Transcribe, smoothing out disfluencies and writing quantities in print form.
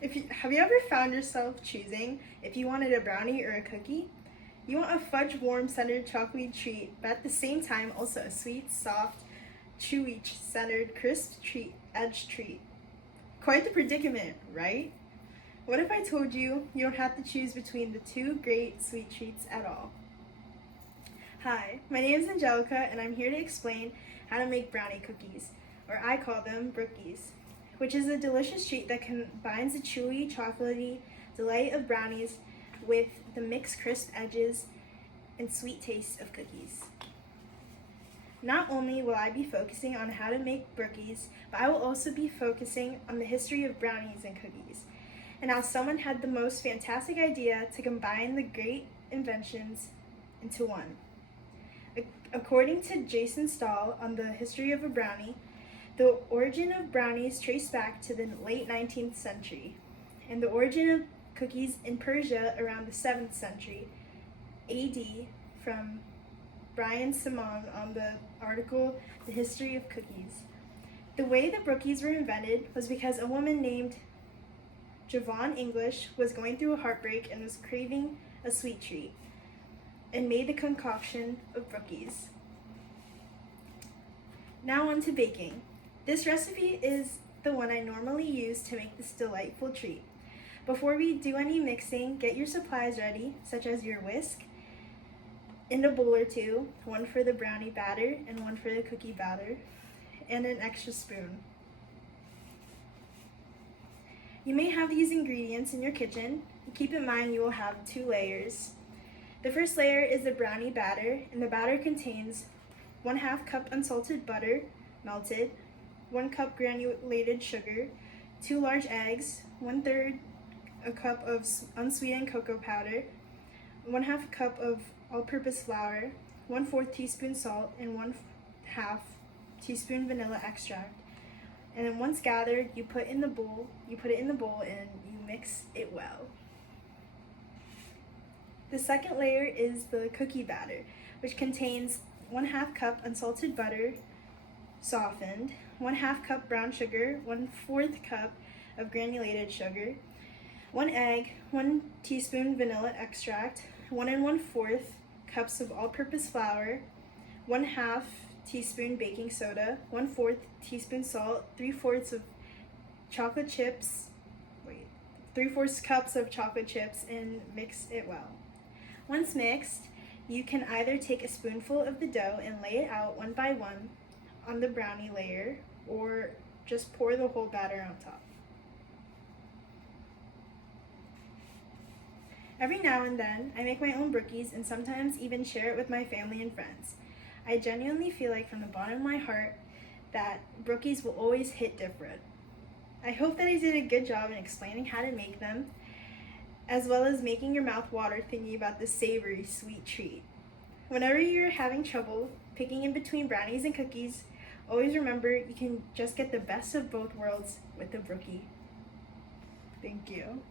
Have you ever found yourself choosing if you wanted a brownie or a cookie? You want a fudge warm centered chocolatey treat, but at the same time also a sweet, soft, chewy centered crisp edge treat. Quite the predicament, right? What if I told you you don't have to choose between the two great sweet treats at all? Hi, my name is Angelica and I'm here to explain how to make brownie cookies, or I call them brookies, which is a delicious treat that combines the chewy, chocolatey delight of brownies with the mixed crisp edges and sweet taste of cookies. Not only will I be focusing on how to make brookies, but I will also be focusing on the history of brownies and cookies, and how someone had the most fantastic idea to combine the great inventions into one. According to Jason Stahl on the history of a brownie, the origin of brownies traced back to the late 19th century, and the origin of cookies in Persia around the 7th century AD from Brian Simon on the article The History of Cookies. The way the brookies were invented was because a woman named Javon English was going through a heartbreak and was craving a sweet treat, and made the concoction of brookies. Now on to baking. This recipe is the one I normally use to make this delightful treat. Before we do any mixing, get your supplies ready, such as your whisk, and a bowl or two, one for the brownie batter and one for the cookie batter, and an extra spoon. You may have these ingredients in your kitchen. Keep in mind you will have 2 layers. The first layer is the brownie batter, and the batter contains 1/2 cup unsalted butter, melted, 1 cup granulated sugar, 2 large eggs, 1/3 a cup of unsweetened cocoa powder, 1/2 cup of all-purpose flour, 1/4 teaspoon salt, and 1/2 teaspoon vanilla extract. And then once gathered, you put it in the bowl and you mix it well. The second layer is the cookie batter, which contains 1/2 cup unsalted butter, softened, 1/2 cup brown sugar, 1/4 cup of granulated sugar, 1 egg, 1 teaspoon vanilla extract, 1 1/4 cups of all-purpose flour, 1/2 teaspoon baking soda, 1/4 teaspoon salt, 3/4 of chocolate chips, 3/4 cups of chocolate chips, and mix it well. Once mixed, you can either take a spoonful of the dough and lay it out one by one on the brownie layer, or just pour the whole batter on top. Every now and then, I make my own brookies and sometimes even share it with my family and friends. I genuinely feel like from the bottom of my heart that brookies will always hit different. I hope that I did a good job in explaining how to make them, as well as making your mouth water thinking about this savory, sweet treat. Whenever you're having trouble picking in between brownies and cookies, always remember you can just get the best of both worlds with a brookie. Thank you.